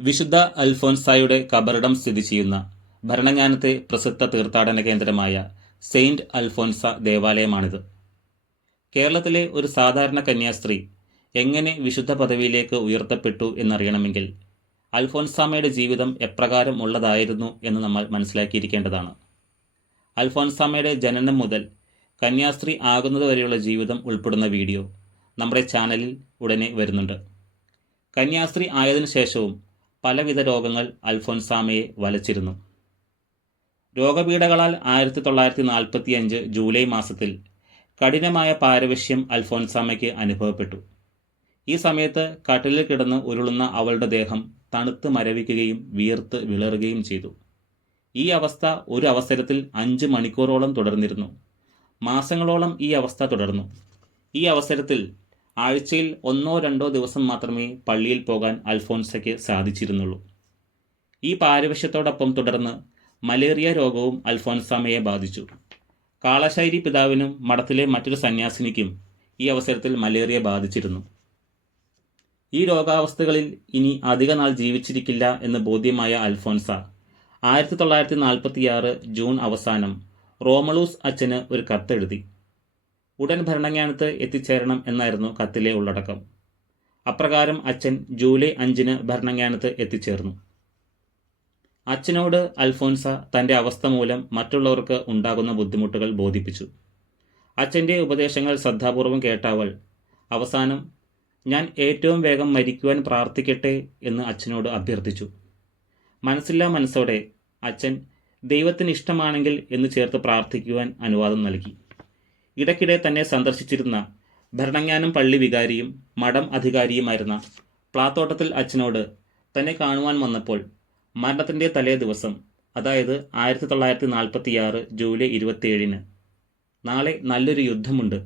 വിശുദ്ധ അൽഫോൻസായുടെ കബറിടം സ്ഥിതി ചെയ്യുന്ന ഭരണങ്ങാനത്തെ പ്രസിദ്ധ തീർത്ഥാടന കേന്ദ്രമായ സെയിന്റ് അൽഫോൻസ ദേവാലയമാണിത്. കേരളത്തിലെ ഒരു സാധാരണ കന്യാസ്ത്രീ എങ്ങനെ വിശുദ്ധ പദവിയിലേക്ക് ഉയർത്തപ്പെട്ടു എന്നറിയണമെങ്കിൽ അൽഫോൻസാമയുടെ ജീവിതം എപ്രകാരം ഉള്ളതായിരുന്നു എന്ന് നമ്മൾ മനസ്സിലാക്കിയിരിക്കേണ്ടതാണ്. അൽഫോൻസാമയുടെ ജനനം മുതൽ കന്യാസ്ത്രീ ആകുന്നതുവരെയുള്ള ജീവിതം ഉൾപ്പെടുന്ന വീഡിയോ നമ്മുടെ ചാനലിൽ ഉടനെ വരുന്നുണ്ട്. കന്യാസ്ത്രീ ആയതിനു ശേഷവും പലവിധ രോഗങ്ങൾ അൽഫോൻസാമയെ വലച്ചിരുന്നു. രോഗപീഠകളാൽ 1945 ജൂലൈ മാസത്തിൽ കഠിനമായ പാരവശ്യം അൽഫോൻസാമയ്ക്ക് അനുഭവപ്പെട്ടു. ഈ സമയത്ത് കട്ടിലിൽ കിടന്ന് ഉരുളുന്ന അവളുടെ ദേഹം തണുത്ത് മരവിക്കുകയും വിയർത്ത് വിളറുകയും ചെയ്തു. ഈ അവസ്ഥ ഒരു അവസരത്തിൽ 5 മണിക്കൂറോളം തുടർന്നിരുന്നു. മാസങ്ങളോളം ഈ അവസ്ഥ തുടർന്നു. ഈ അവസരത്തിൽ ആഴ്ചയിൽ 1-2 ദിവസം മാത്രമേ പള്ളിയിൽ പോകാൻ അൽഫോൻസയ്ക്ക് സാധിച്ചിരുന്നുള്ളൂ. ഈ പാരവശ്യത്തോടൊപ്പം തുടർന്ന് മലേറിയ രോഗവും അൽഫോൻസാമയെ ബാധിച്ചു. കാളശ്ശേരി പിതാവിനും മഠത്തിലെ മറ്റൊരു സന്യാസിനിക്കും ഈ അവസരത്തിൽ മലേറിയ ബാധിച്ചിരുന്നു. ഈ രോഗാവസ്ഥകളിൽ ഇനി അധിക നാൾ ജീവിച്ചിരിക്കില്ല എന്ന് ബോധ്യമായ അൽഫോൻസ 1946 ജൂൺ അവസാനം റോമളൂസ് അച്ഛന് ഒരു കത്തെഴുതി. ഉടൻ ഭരണങ്ങാനത്ത് എത്തിച്ചേരണം എന്നായിരുന്നു കത്തിലെ ഉള്ളടക്കം. അപ്രകാരം അച്ഛൻ ജൂലൈ 5 ഭരണങ്ങാനത്ത് എത്തിച്ചേർന്നു. അച്ഛനോട് അൽഫോൻസ തൻ്റെ അവസ്ഥ മൂലം മറ്റുള്ളവർക്ക് ഉണ്ടാകുന്ന ബുദ്ധിമുട്ടുകൾ ബോധിപ്പിച്ചു. അച്ഛൻ്റെ ഉപദേശങ്ങൾ ശ്രദ്ധാപൂർവം കേട്ട അവൾ അവസാനം ഞാൻ ഏറ്റവും വേഗം മരിക്കുവാൻ പ്രാർത്ഥിക്കട്ടെ എന്ന് അച്ഛനോട് അഭ്യർത്ഥിച്ചു. മനസ്സില്ലാ മനസ്സോടെ അച്ഛൻ ദൈവത്തിന് ഇഷ്ടമാണെങ്കിൽ എന്ന് ചേർത്ത് പ്രാർത്ഥിക്കുവാൻ അനുവാദം നൽകി. ഇടയ്ക്കിടെ തന്നെ സന്ദർശിച്ചിരുന്ന ഭരണങ്ങാനം പള്ളി വികാരിയും മഠം അധികാരിയുമായിരുന്ന പ്ലാത്തോട്ടത്തിൽ അച്ഛനോട് തന്നെ കാണുവാൻ വന്നപ്പോൾ മരണത്തിൻ്റെ തലേ ദിവസം, അതായത് 1946 ജൂലൈ 27 നാളെ നല്ലൊരു യുദ്ധമുണ്ട്,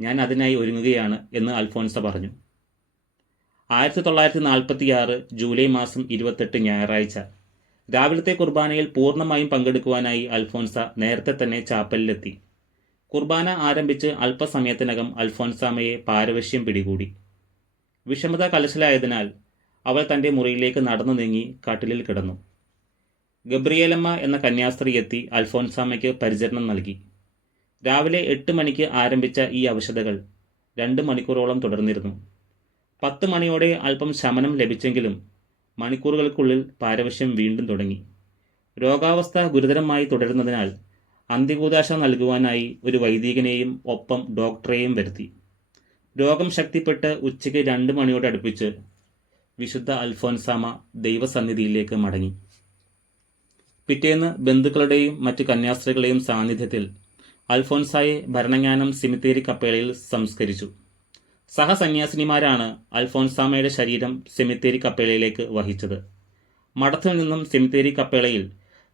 ഞാൻ അതിനായി ഒരുങ്ങുകയാണ് എന്ന് അൽഫോൻസ പറഞ്ഞു. 1946 ജൂലൈ മാസം 28 ഞായറാഴ്ച രാവിലത്തെ കുർബാനയിൽ പൂർണ്ണമായും പങ്കെടുക്കുവാനായി അൽഫോൻസ നേരത്തെ തന്നെ ചാപ്പലിലെത്തി. കുർബാന ആരംഭിച്ച് അല്പസമയത്തിനകം അൽഫോൻസാമയെ പാരവശ്യം പിടികൂടി. വിഷമത കലശലായതിനാൽ അവൾ തൻ്റെ മുറിയിലേക്ക് നടന്നു നീങ്ങി കട്ടിലിൽ കിടന്നു. ഗബ്രിയേലമ്മ എന്ന കന്യാസ്ത്രീ എത്തി അൽഫോൻസാമയ്ക്ക് പരിചരണം നൽകി. രാവിലെ 8 മണിക്ക് ആരംഭിച്ച ഈ അവശതകൾ 2 മണിക്കൂറോളം തുടർന്നിരുന്നു. 10 മണിയോടെ അല്പം ശമനം ലഭിച്ചെങ്കിലും മണിക്കൂറുകൾക്കുള്ളിൽ പാരവശ്യം വീണ്ടും തുടങ്ങി. രോഗാവസ്ഥ ഗുരുതരമായി തുടരുന്നതിനാൽ അന്ത്യകൂദാശ നൽകുവാനായി ഒരു വൈദികനെയും ഒപ്പം ഡോക്ടറെയും വരുത്തി. രോഗം ശക്തിപ്പെട്ട് ഉച്ചയ്ക്ക് 2 മണിയോട് അടുപ്പിച്ച് വിശുദ്ധ അൽഫോൻസാമ ദൈവസന്നിധിയിലേക്ക് മടങ്ങി. പിറ്റേന്ന് ബന്ധുക്കളുടെയും മറ്റ് കന്യാസ്ത്രീകളുടെയും സാന്നിധ്യത്തിൽ അൽഫോൻസായെ ഭരണങ്ങാനം സിമിത്തേരി കപ്പേളയിൽ സംസ്കരിച്ചു. സഹസന്യാസിനിമാരാണ് അൽഫോൻസാമയുടെ ശരീരം സെമിത്തേരി കപ്പേളയിലേക്ക് വഹിച്ചത്. മഠത്തിൽ നിന്നും സെമിത്തേരി കപ്പേളയിൽ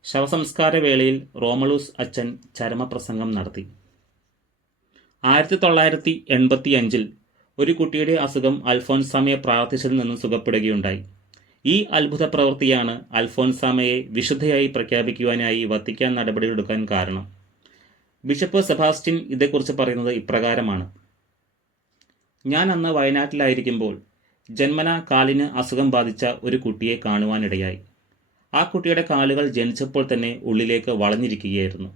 ശവസംസ്കാര വേളയിൽ റോമളൂസ് അച്ഛൻ ചരമപ്രസംഗം നടത്തി. 1985 ഒരു കുട്ടിയുടെ അസുഖം അൽഫോൻസാമയെ പ്രാർത്ഥിച്ചതിൽ നിന്നും സുഖപ്പെടുകയുണ്ടായി. ഈ അത്ഭുത പ്രവൃത്തിയാണ് അൽഫോൻസാമയെ വിശുദ്ധയായി പ്രഖ്യാപിക്കുവാനായി വത്തിക്കാൻ നടപടികളെടുക്കാൻ കാരണം. ബിഷപ്പ് സെബാസ്റ്റ്യൻ ഇതേക്കുറിച്ച് പറയുന്നത് ഇപ്രകാരമാണ്: ഞാൻ അന്ന് വയനാട്ടിലായിരിക്കുമ്പോൾ ജന്മന കാലിന് അസുഖം ബാധിച്ച ഒരു കുട്ടിയെ കാണുവാനിടയായി. ആ കുട്ടിയുടെ കാലുകൾ ജനിച്ചപ്പോൾ തന്നെ ഉള്ളിലേക്ക് വളഞ്ഞിരിക്കുകയായിരുന്നു.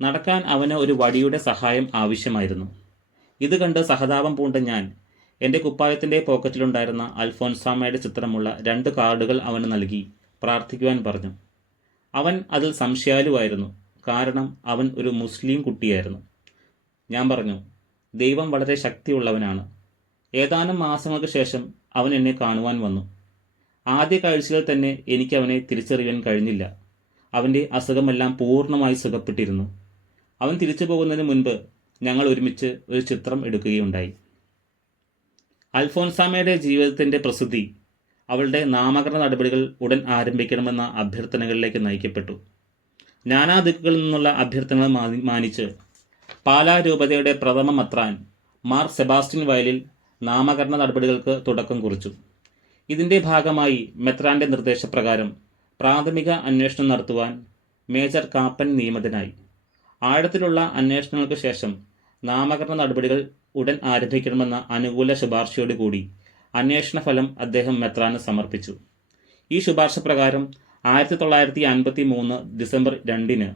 നടക്കാൻ അവന് ഒരു വടിയുടെ സഹായം ആവശ്യമായിരുന്നു. ഇത് കണ്ട് സഹതാപം പൂണ്ട ഞാൻ എൻ്റെ കുപ്പായത്തിൻ്റെ പോക്കറ്റിലുണ്ടായിരുന്ന അൽഫോൻസാമയുടെ ചിത്രമുള്ള 2 കാർഡുകൾ അവന് നൽകി പ്രാർത്ഥിക്കുവാൻ പറഞ്ഞു. അവൻ അതിൽ സംശയാലുവായിരുന്നു, കാരണം അവൻ ഒരു മുസ്ലിം കുട്ടിയായിരുന്നു. ഞാൻ പറഞ്ഞു, ദൈവം വളരെ ശക്തിയുള്ളവനാണ്. ഏതാനും മാസങ്ങൾക്ക് ശേഷം അവൻ എന്നെ കാണുവാൻ വന്നു. ആദ്യ കാഴ്ചയിൽ തന്നെ എനിക്ക് അവനെ തിരിച്ചറിയാൻ കഴിഞ്ഞില്ല. അവൻ്റെ അസുഖമെല്ലാം പൂർണ്ണമായി സുഖപ്പെട്ടിരുന്നു. അവൻ തിരിച്ചു പോകുന്നതിന് മുൻപ് ഞങ്ങൾ ഒരുമിച്ച് ഒരു ചിത്രം എടുക്കുകയുണ്ടായി. അൽഫോൻസാമയുടെ ജീവിതത്തിൻ്റെ പ്രസിദ്ധി അവളുടെ നാമകരണ നടപടികൾ ഉടൻ ആരംഭിക്കണമെന്ന അഭ്യർത്ഥനകളിലേക്ക് നയിക്കപ്പെട്ടു. നാനാ ദിക്കുകളിൽ നിന്നുള്ള അഭ്യർത്ഥനകൾ മാനിച്ച് പാലാ രൂപതയുടെ പ്രഥമ മെത്രാൻ മാർ സെബാസ്റ്റ്യൻ വയലിൽ നാമകരണ നടപടികൾക്ക് തുടക്കം കുറിച്ചു. ഇതിൻ്റെ ഭാഗമായി മെത്രാൻ്റെ നിർദ്ദേശപ്രകാരം പ്രാഥമിക അന്വേഷണം നടത്തുവാൻ മേജർ കാപ്പൻ നിയമിതനായി. ആഴത്തിലുള്ള അന്വേഷണങ്ങൾക്ക് ശേഷം നാമകരണ നടപടികൾ ഉടൻ ആരംഭിക്കണമെന്ന അനുകൂല ശുപാർശയോടുകൂടി അന്വേഷണ ഫലം അദ്ദേഹം മെത്രാന് സമർപ്പിച്ചു. ഈ ശുപാർശ പ്രകാരം 1953 ഡിസംബർ 2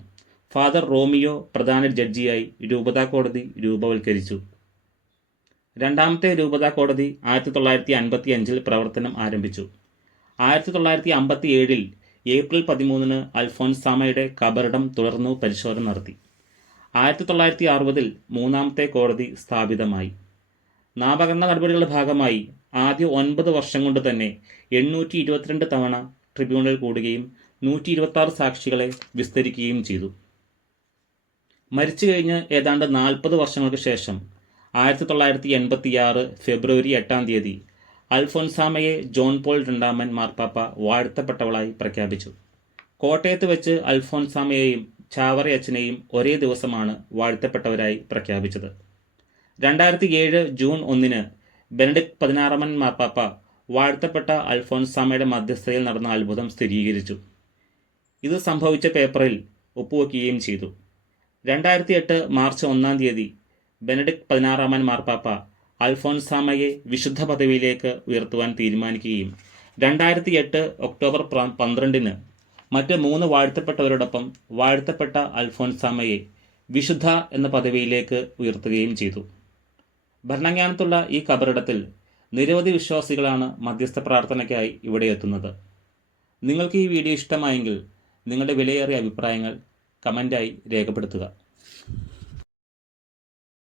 ഫാദർ റോമിയോ പ്രധാന ജഡ്ജിയായി രൂപതാ കോടതി രൂപവൽക്കരിച്ചു. രണ്ടാമത്തെ രൂപതാ കോടതി 1955 പ്രവർത്തനം ആരംഭിച്ചു. 1957 ഏപ്രിൽ 13 അൽഫോൻസാമയുടെ കബറിടം തുടർന്നു പരിശോധന നടത്തി. 1960 മൂന്നാമത്തെ കോടതി സ്ഥാപിതമായി. നാമകരണ നടപടികളുടെ ഭാഗമായി ആദ്യ 9 വർഷം കൊണ്ട് തന്നെ 822 തവണ ട്രിബ്യൂണൽ കൂടുകയും 126 സാക്ഷികളെ വിസ്തരിക്കുകയും ചെയ്തു. മരിച്ചു കഴിഞ്ഞ് ഏതാണ്ട് 40 വർഷങ്ങൾക്ക് ശേഷം 1986 ഫെബ്രുവരി 8 അൽഫോൻസാമയെ ജോൺ പോൾ II മാർപ്പാപ്പ വാഴ്ത്തപ്പെട്ടവളായി പ്രഖ്യാപിച്ചു. കോട്ടയത്ത് വെച്ച് അൽഫോൻസാമയെയും ചാവറയച്ചനെയും ഒരേ ദിവസമാണ് വാഴ്ത്തപ്പെട്ടവരായി പ്രഖ്യാപിച്ചത്. 2007 ജൂൺ 1 ബെനഡിക്ട് 16 മാർപ്പാപ്പ വാഴ്ത്തപ്പെട്ട അൽഫോൻസാമയുടെ മധ്യസ്ഥതയിൽ നടന്ന അത്ഭുതം സ്ഥിരീകരിച്ചു. ഇത് സംഭവിച്ച പേപ്പറിൽ ഒപ്പുവെക്കുകയും ചെയ്തു. 2008 മാർച്ച് 1 ബെനഡിക്ട് 16 മാർപ്പാപ്പ അൽഫോൻസാമയെ വിശുദ്ധ പദവിയിലേക്ക് ഉയർത്തുവാൻ തീരുമാനിക്കുകയും 2008 ഒക്ടോബർ 12 മറ്റ് 3 വാഴ്ത്തപ്പെട്ടവരോടൊപ്പം വാഴ്ത്തപ്പെട്ട അൽഫോൻസാമയെ വിശുദ്ധ എന്ന പദവിയിലേക്ക് ഉയർത്തുകയും ചെയ്തു. ഭരണങ്ങാനത്തുള്ള ഈ കബറിടത്തിൽ നിരവധി വിശ്വാസികളാണ് മധ്യസ്ഥ പ്രാർത്ഥനയ്ക്കായി ഇവിടെ എത്തുന്നത്. നിങ്ങൾക്ക് ഈ വീഡിയോ ഇഷ്ടമായെങ്കിൽ നിങ്ങളുടെ വിലയേറിയ അഭിപ്രായങ്ങൾ കമൻ്റായി രേഖപ്പെടുത്തുക.